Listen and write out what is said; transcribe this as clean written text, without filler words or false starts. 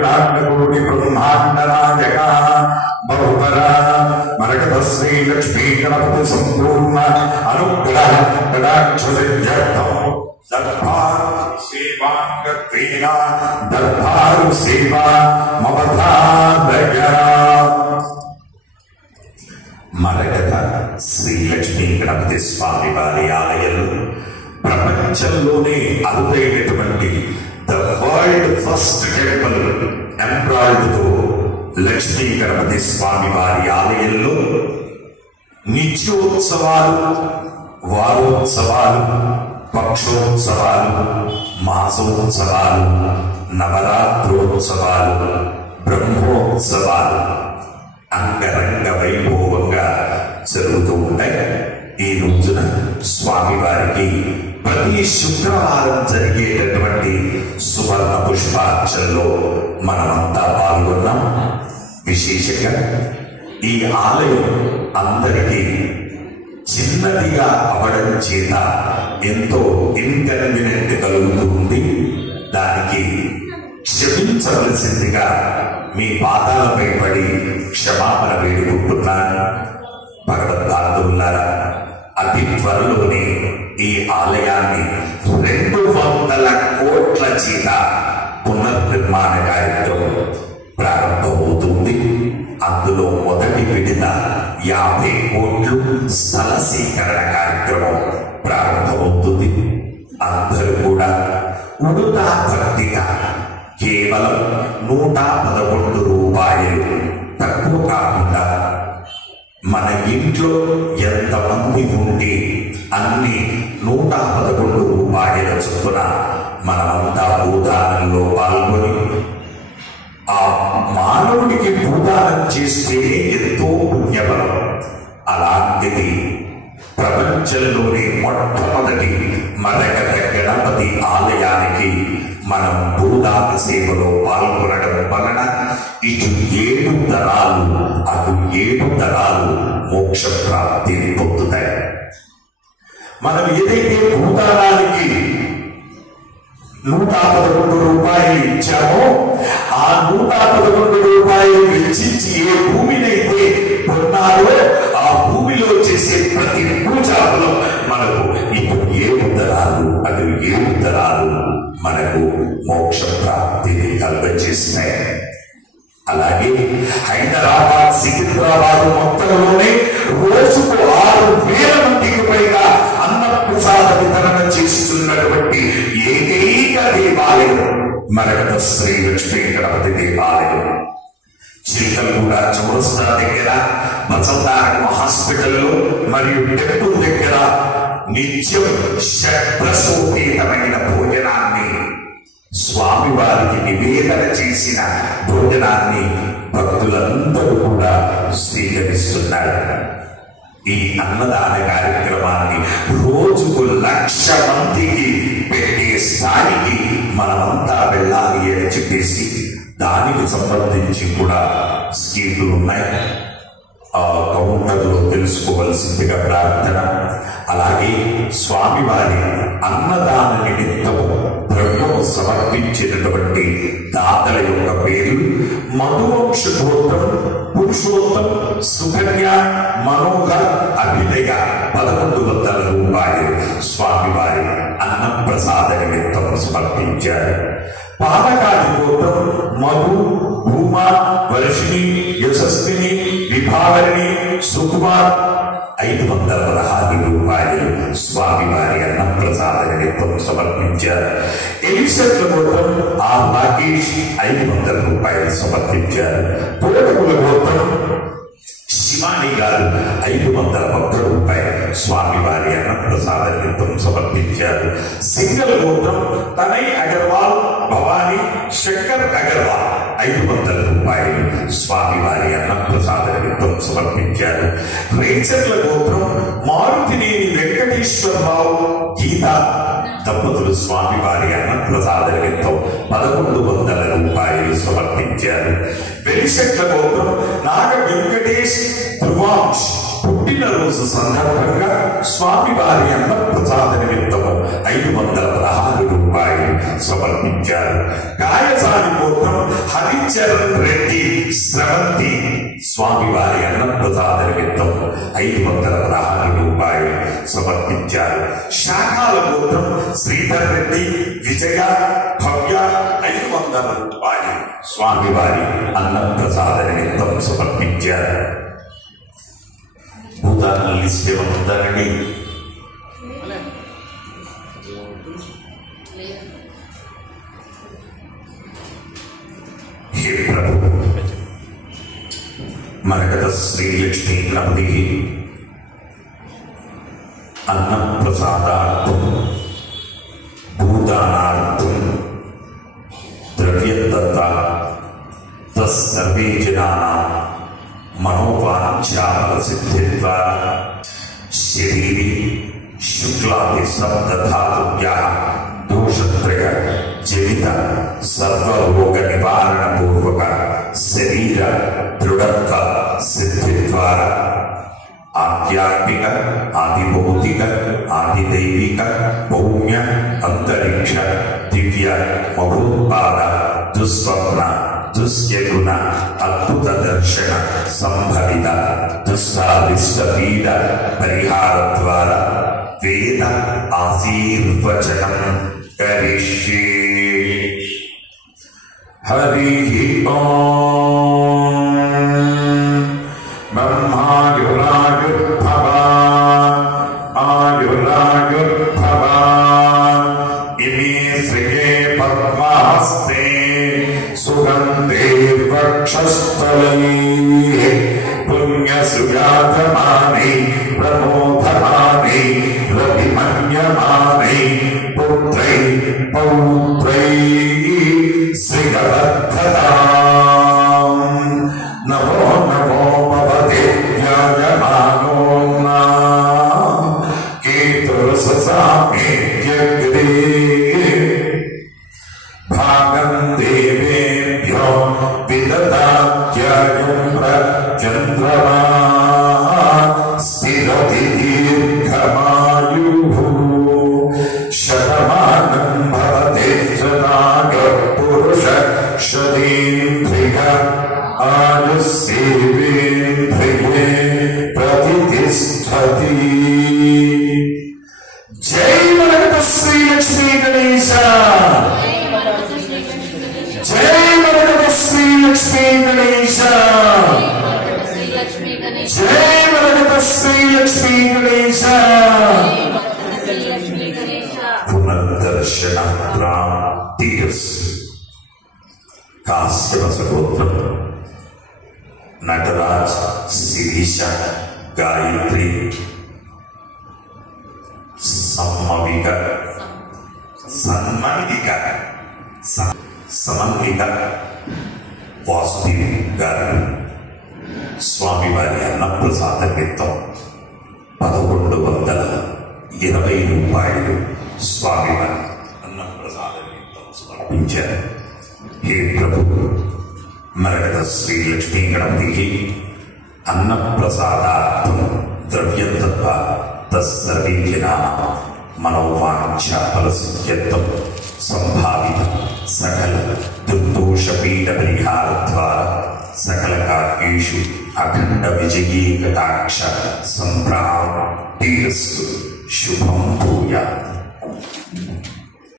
कोटि ब्रह्मांड नायक बहुपरा मरकत श्री लक्ष्मी गणपति संपूर्ण अनुग्रह कटाक्ष सिद्ध्यर्थम दरबार सेवांगत्वेन दरबार सेवा ममतादय మరకత శ్రీ లక్ష్మీ గణపతి స్వామి వారి ఆలయంలో ప్రపంచంలోనే అరుదైనటువంటి the world first temple embroidery తో లక్ష్మీ గణపతి స్వామి వారి ఆలయంలో నిత్యోత్సవాలు, వారోత్సవాలు, పక్షోత్సవాలు, మాసోత్సవాలు, నవరాత్రోత్సవాలు, బ్రహ్మోత్సవాలు అంగరంగ వైభవంగా జరుగుతూ ఉంటాయి. ఈ రోజున స్వామివారికి ప్రతి శుక్రవారం జరిగేటటువంటి సువర్ణ పుష్పార్చనలో మనమంతా పాల్గొన్నాం. విశేషంగా ఈ ఆలయం అందరికీ చిన్నదిగా అవడం చేత ఎంతో ఇన్కన్వీనియంట్ కలుగుతుంది. దానికి క్షమించవలసిందిగా మీ పాదాలపై పడి క్షమాపణ వేడుకుంటున్నాను. భగవద్భాగవులారా, అతి త్వరలోనే ఈ ఆలయాన్ని 200 కోట్ల చేత పునర్నిర్మాణ కార్యక్రమం ప్రారంభమవుతుంది. అందులో మొదటి విడత 50 కోట్లు స్థల సేకరణ కార్యక్రమం ప్రారంభమవుతుంది. అందరూ కూడా ఉడుతా భక్తిగా కేవలం 111 రూపాయలు తక్కువ కాకుండా మన ఇంట్లో ఎంతమంది ఉంటే అన్ని 111 రూపాయల చొప్పున మనమంతా భూదానంలో పాల్గొని ఆ మానవుడికి భూదానం చేస్తే ఎంతో పుణ్యబలం. అలాంటిది ప్రపంచంలోనే మొట్టమొదటి మరకత గణపతి ఆలయానికి మనం భూదాన సేవలో పాల్గొనడం వలన ఇటు 7 తరాలు అటు 7 తరాలు మోక్ష ప్రాప్తిని పొందుతాయి. మనం ఏదైతే భూదానానికి 111 రూపాయలు ఇచ్చామో ఆ 111 రూపాయలు వెచ్చించి ఏ భూమినైతే కొన్నారో ఆ భూమిలో చేసే ప్రతి పూజలో మనకు ఇప్పుడు 7 తరాలు అటు 7 తరాలు మనకు మోక్ష ప్రాప్తిని కలుగజేస్తాయి. అలాగే హైదరాబాద్, సికింద్రాబాద్ మొత్తంలోనే రోజుకు 6,000 మందికి పైగా అన్న ప్రసాద వితరణ చేస్తున్నటువంటి ఏకైక దేవాలయం మరకత శ్రీ లక్ష్మీ గణపతి దేవాలయం. చిలకలగూడ చౌరస్తా దగ్గర, బసవతారకం హాస్పిటల్లో మరియు టెంపుల్ దగ్గర నిత్యం షట్రసోపేతమైన భోజనాన్ని, స్వామివారికి నివేదన చేసిన భోజనాన్ని భక్తులందరూ కూడా స్వీకరిస్తున్నారు. ఈ అన్నదాన కార్యక్రమాన్ని రోజుకు 1,00,000 మందికి పెట్టే స్థాయికి మనమంతా వెళ్ళాలి అని చెప్పేసి దానికి సంబంధించి కూడా స్కీములు ఉన్నాయి. ఆ కౌంటర్లో తెలుసుకోవలసిందిగా ప్రార్థన. అలాగే స్వామివారి అన్నదాన నిమిత్తము ద్రవ్యం సమర్పించినటువంటి దాతల యొక్క పేరు మధువంశ గోత్రం, పురుషోత్తం, సుకన్య, మనోహర్, అభినయ 1,100 రూపాయలు స్వామివారి అన్న ప్రసాద నిమిత్తం సమర్పించారు. పాలకాది గోత్రం మధు, భూమా, వర్షిణి, యశస్విని, విభావరిణి, సుకుమార్ 516 రూపాయలు స్వామివారి అన్న ప్రసాద నిమిత్తం సమర్పించారు. ఎలిసెట్ల గోత్రం ఆ రాకేష్ 500 రూపాయలు సమర్పించారు. తోటకుల గోత్రం శివాని గారు 501 రూపాయలు స్వామివారి అన్న ప్రసాద నిమిత్తం సమర్పించారు. సింగల్ గోత్రం తనై అగర్వాల్, భవానీ, శంకర్ అగర్వాల్ 500 రూపాయలు స్వామివారి అన్న ప్రసాద నిమిత్తం సమర్పించారు. రేచర్ల గోత్రం మారుతినేని వెంకటేశ్వరరావు, గీత దంపతులు స్వామివారి అన్న ప్రసాద నిమిత్తం 1,100 రూపాయలు సమర్పించారు. వెలిశెట్ల గోత్రం నాగ వెంకటేష్, ధ్రువాంశ్ పుట్టినరోజు సందర్భంగా స్వామివారి అన్న ప్రసాద నిమిత్తము 516 రూపాయలు సమర్పించారు. కాయసాని గోత్రం హరి రామచరణ్ రెడ్డి స్రవంతి స్వామివారి అన్నప్రసాద నిమిత్తం 516 రూపాయలు సమర్పించారు. శాఖాల గోత్రం శ్రీధర్ రెడ్డి విజయ భవ్య 500 రూపాయలు స్వామివారి అన్నప్రసాద నిమిత్తం సమర్పించారు. భూతాన్ని లిస్ట్ ఏమంటారండి? హే ప్రభు, మరకత శ్రీలక్ష్మీ గణపతికి అన్నప్రసాదార్థం భూదానార్థం ద్రవ్యదత్త తస్సర్వే జనానాం మనోవాంఛాఫలసిద్ధిద్వారా శరీరే శుక్లాది సప్తధాతుభ్యः దోషత్రయ జనిత సర్వరోగ నివారణ పూర్వక శరీర దృఢత్వ సిద్ధి ద్వారా ఆధ్యాత్మిక ఆదిభౌతిక ఆదిదైవిక భౌమ్య అంతరిక్ష దివ్య మహోత్పాద దుస్వప్న దుశ్యగుణ అద్భుత దర్శన సంభవిత దుష్టారిష్ట పీడ పరిహార ద్వారా వేద ఆశీర్వచనం కరిష్యే. హరి ఓం. బ్రహ్మాయురాయుర్భవ ఆయురాయుర్భవ ఇమే శ్రియే పద్మాస్తే సుగంధే వక్షస్థలే పుణ్యసుయాగమానే ప్రమోదమానే రవిమన్యమానే పుత్రై పౌత్రై శ్రీవర్ధతాం. నమో నమో భవతే ధ్యాయమానోన్నా కేతుర్ససామేత్యగ్రే భాగం దేవేభ్యో విదదాత్యయం ప్రచంద్రమా స్థిరతి దీర్ఘమాయుః శతమానం భవతి శతాయ పురుష శతేంద్రియ ఆయుస్సేవేంద్రియే ప్రతిష్ఠతి. జై మరకత శ్రీ లక్ష్మీ గణేశ, జై మరకత శ్రీ లక్ష్మీ గణేశ, జై మరకత శ్రీ లక్ష్మీ గణేశ. పునర్దర్శన ప్రాప్తిరస్. కాశ్యప గోత్రం నటరాజ్ శిరీష గాయత్రి సమ్మవిక సమన్విక వాసుదేవి గారు స్వామివారి అన్నప్రసాద నిమిత్తం 1120 రూపాయలు స్వామివారి అన్నప్రసాద నిమిత్తం సమర్పించారు. హే ప్రభు, మరకత శ్రీ లక్ష్మీ గణపతికి అన్నప్రసాదార్థం ద్రవ్యదత్త తస్సర్వే జనానాం మనోవాంఛాఫలసిద్ధ్యర్థం సంభావిత సకల దుర్దోష పీడ పరిహార ద్వారా సకల కార్యేషు అఖండ విజయీ కటాక్ష సంప్రాప్తిరస్తు. శుభం భూయాత్.